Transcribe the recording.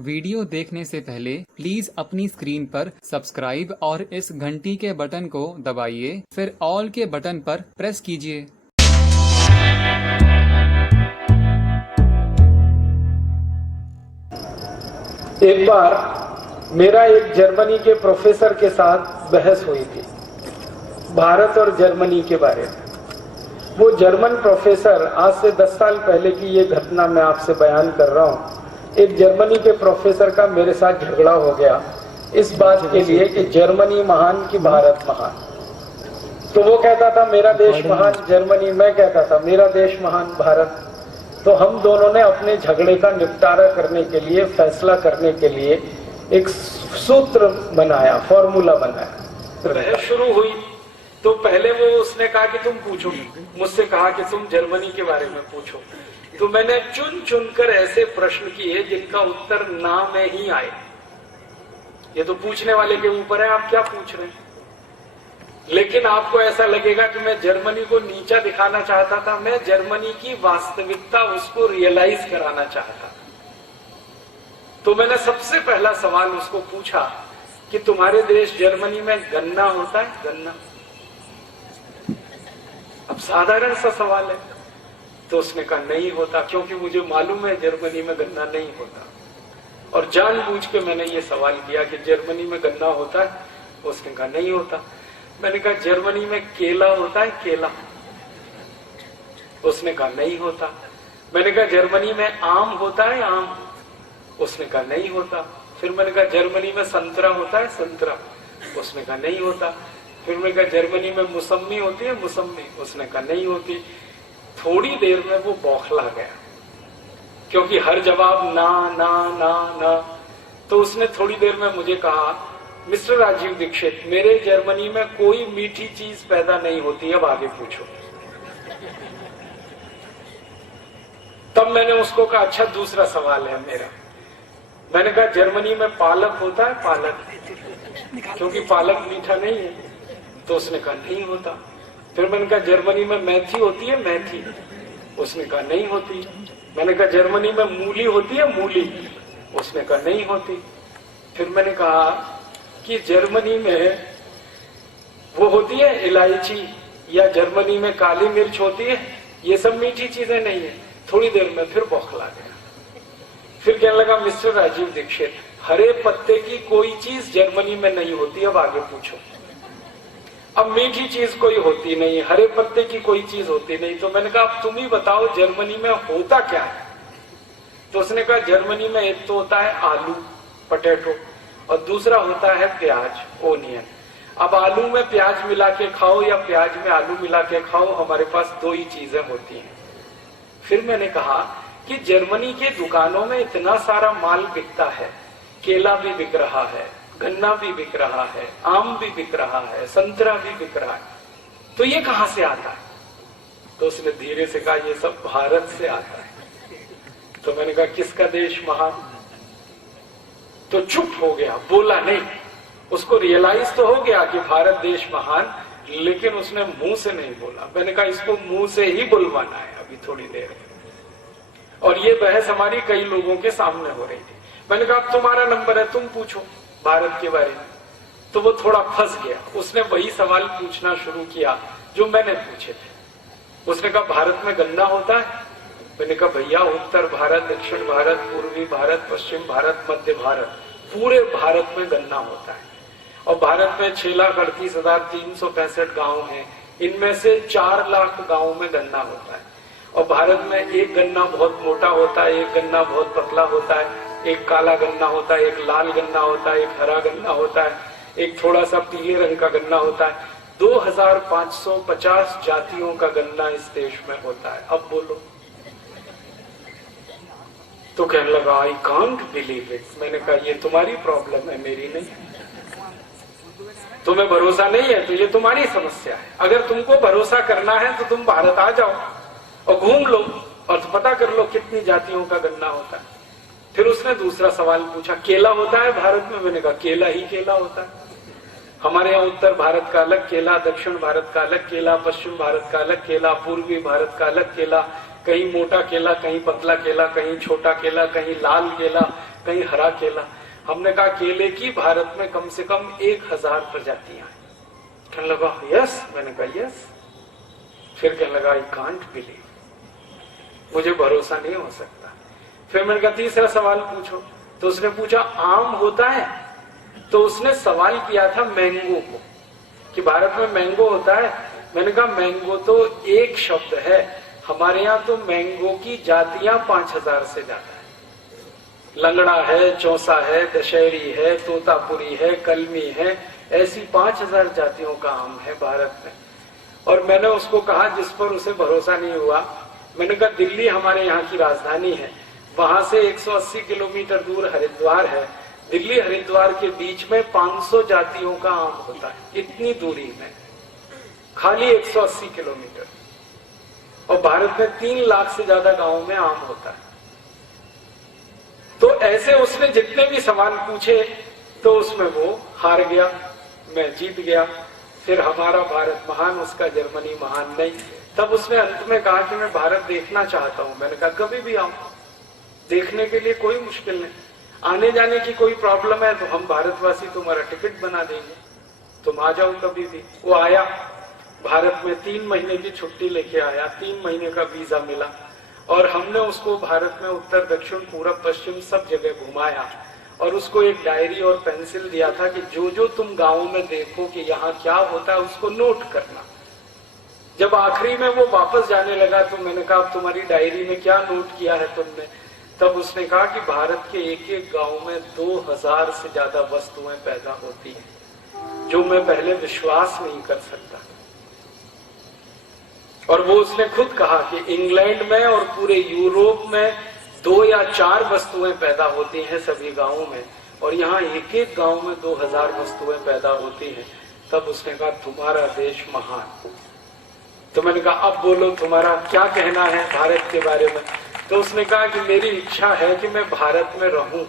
Video देखने से पहले प्लीज अपनी स्क्रीन पर सब्सक्राइब और इस घंटी के बटन को दबाइए, फिर ऑल के बटन पर प्रेस कीजिए। एक बार मेरा एक जर्मनी के प्रोफेसर के साथ बहस हुई थी भारत और जर्मनी के बारे में। वो जर्मन प्रोफेसर, आज से 10 साल पहले की ये घटना मैं आपसे बयान कर रहा हूँ। एक जर्मनी के प्रोफेसर का मेरे साथ झगड़ा हो गया इस बात के लिए कि जर्मनी महान कि भारत महान। तो वो कहता था मेरा देश महान जर्मनी, मैं कहता था मेरा देश महान भारत। तो हम दोनों ने अपने झगड़े का निपटारा करने के लिए, फैसला करने के लिए एक सूत्र बनाया, फॉर्मूला बनाया। बहस शुरू हुई तो पहले उसने कहा कि तुम पूछो, मुझसे कहा कि तुम जर्मनी के बारे में पूछो। तो मैंने चुन चुन कर ऐसे प्रश्न किए जिनका उत्तर ना में ही आए। ये तो पूछने वाले के ऊपर है, आप क्या पूछ रहे हैं। लेकिन आपको ऐसा लगेगा कि मैं जर्मनी को नीचा दिखाना चाहता था। मैं जर्मनी की वास्तविकता उसको रियलाइज कराना चाहता। तो मैंने सबसे पहला सवाल उसको पूछा कि तुम्हारे देश जर्मनी में गन्ना होता है? गन्ना। अब साधारण सा सवाल है। तो उसने कहा नहीं होता, क्योंकि मुझे मालूम है जर्मनी में गन्ना नहीं होता। और जानबूझ के मैंने ये सवाल किया कि जर्मनी में गन्ना होता है? उसने कहा नहीं होता। मैंने कहा जर्मनी में केला होता है? केला। उसने कहा नहीं होता। मैंने कहा जर्मनी में आम होता है? आम। उसने कहा नहीं होता। फिर मैंने कहा जर्मनी में संतरा होता है? संतरा। उसने कहा नहीं होता। फिर मैंने कहा जर्मनी में मौसम्मी होती है? मौसम्मी। उसने कहा नहीं होती। थोड़ी देर में वो बौखला गया, क्योंकि हर जवाब ना ना ना ना। तो उसने थोड़ी देर में मुझे कहा मिस्टर राजीव दीक्षित, मेरे जर्मनी में कोई मीठी चीज पैदा नहीं होती, अब आगे पूछो। तब मैंने उसको कहा अच्छा दूसरा सवाल है मेरा। मैंने कहा जर्मनी में पालक होता है? पालक। क्योंकि पालक मीठा नहीं है। तो उसने कहा नहीं होता। फिर मैंने कहा जर्मनी में मेथी होती है? मेथी। उसने कहा नहीं होती। मैंने कहा जर्मनी में मूली होती है? मूली। उसने कहा नहीं होती। फिर मैंने कहा कि जर्मनी में वो होती है इलायची, या जर्मनी में काली मिर्च होती है? ये सब मीठी चीजें नहीं है। थोड़ी देर में फिर बौखला गया। फिर कहने लगा मिस्टर राजीव दीक्षित, हरे पत्ते की कोई चीज जर्मनी में नहीं होती, अब आगे पूछो। अब मीठी चीज कोई होती नहीं, हरे पत्ते की कोई चीज होती नहीं। तो मैंने कहा अब तुम ही बताओ जर्मनी में होता क्या है। तो उसने कहा जर्मनी में एक तो होता है आलू, पोटैटो, और दूसरा होता है प्याज, ओनियन। अब आलू में प्याज मिला के खाओ या प्याज में आलू मिला के खाओ, हमारे पास दो ही चीजें होती हैं। फिर मैंने कहा कि जर्मनी के दुकानों में इतना सारा माल बिकता है, केला भी बिक रहा है, गन्ना भी बिक रहा है, आम भी बिक रहा है, संतरा भी बिक रहा है, तो ये कहां से आता है? तो उसने धीरे से कहा ये सब भारत से आता है। तो मैंने कहा किसका देश महान? तो चुप हो गया, बोला नहीं। उसको रियलाइज तो हो गया कि भारत देश महान, लेकिन उसने मुंह से नहीं बोला। मैंने कहा इसको मुंह से ही बुलवाना है अभी थोड़ी देर। और ये बहस हमारी कई लोगों के सामने हो रही थी। मैंने कहा अब तुम्हारा नंबर है, तुम पूछो भारत के बारे में। तो वो थोड़ा फंस गया। उसने वही सवाल पूछना शुरू किया जो मैंने पूछे थे। उसने कहा भारत में गन्ना होता है? मैंने कहा भैया उत्तर भारत, दक्षिण भारत, पूर्वी भारत, पश्चिम भारत, मध्य भारत, पूरे भारत में गन्ना होता है। और भारत में 6,38,365 गांव हैं। इनमें से 4 लाख गांव में गन्ना होता है। और भारत में एक गन्ना बहुत मोटा होता है, एक गन्ना बहुत पतला होता है, एक काला गन्ना होता है, एक लाल गन्ना होता है, एक हरा गन्ना होता है, एक थोड़ा सा पीले रंग का गन्ना होता है। 2550 जातियों का गन्ना इस देश में होता है। अब बोलो। तो कहने लगा आई कांट बिलीव इट। मैंने कहा ये तुम्हारी प्रॉब्लम है, मेरी नहीं। तुम्हें भरोसा नहीं है तो ये तुम्हारी समस्या है। अगर तुमको भरोसा करना है तो तुम भारत आ जाओ और घूम लो और पता कर लो कितनी जातियों का गन्ना होता है। फिर उसने दूसरा सवाल पूछा केला होता है भारत में? मैंने कहा केला ही केला होता है। हमारे यहाँ उत्तर भारत का अलग केला, दक्षिण भारत का अलग केला, पश्चिम भारत का अलग केला, पूर्वी भारत का अलग केला, कहीं मोटा केला, कहीं पतला केला, कहीं छोटा केला, कहीं लाल केला, कहीं हरा केला। हमने कहा केले की भारत में कम से कम 1000 प्रजातियां हैं। कहने लगा यस। मैंने कहा यस। फिर कहने लगा आई कांट बिलीव, मुझे भरोसा नहीं हो सकता। फिर मैंने कहा तीसरा सवाल पूछो। तो उसने पूछा आम होता है? तो उसने सवाल किया था मैंगो को, कि भारत में मैंगो होता है। मैंने कहा मैंगो तो एक शब्द है, हमारे यहाँ तो मैंगो की जातियां 5000 से ज्यादा है। लंगड़ा है, चौसा है, दशहरी है, तोतापुरी है, कलमी है, ऐसी 5000 जातियों का आम है भारत में। और मैंने उसको कहा, जिस पर उसे भरोसा नहीं हुआ, मैंने कहा दिल्ली हमारे यहाँ की राजधानी है, वहां से 180 किलोमीटर दूर हरिद्वार है। दिल्ली हरिद्वार के बीच में 500 जातियों का आम होता है, इतनी दूरी में, खाली 180 किलोमीटर। और भारत में 3 लाख से ज्यादा गांवों में आम होता है। तो ऐसे उसने जितने भी सवाल पूछे, तो उसमें वो हार गया, मैं जीत गया। फिर हमारा भारत महान, उसका जर्मनी महान नहीं। तब उसने अंत में कहा कि मैं भारत देखना चाहता हूं। मैंने कहा कभी भी आओ, देखने के लिए कोई मुश्किल नहीं। आने जाने की कोई प्रॉब्लम है तो हम भारतवासी तुम्हारा टिकट बना देंगे, तुम आ जाओ कभी भी। वो आया, भारत में 3 महीने की छुट्टी लेके आया, 3 महीने का वीजा मिला, और हमने उसको भारत में उत्तर दक्षिण पूरब पश्चिम सब जगह घुमाया। और उसको एक डायरी और पेंसिल दिया था कि जो जो तुम गाँव में देखो कि यहाँ क्या होता है उसको नोट करना। जब आखिरी में वो वापस जाने लगा तो मैंने कहा अब तुम्हारी डायरी में क्या नोट किया है तुमने? तब उसने कहा कि भारत के एक एक गांव में 2000 से ज्यादा वस्तुएं पैदा होती हैं, जो मैं पहले विश्वास नहीं कर सकता। और वो उसने खुद कहा कि इंग्लैंड में और पूरे यूरोप में 2 या 4 वस्तुएं पैदा होती हैं सभी गांवों में, और यहाँ एक एक गांव में 2000 वस्तुएं पैदा होती हैं। तब उसने कहा तुम्हारा देश महान। तो मैंने कहा अब बोलो तुम्हारा क्या कहना है भारत के बारे में? तो उसने कहा कि मेरी इच्छा है कि मैं भारत में रहूं,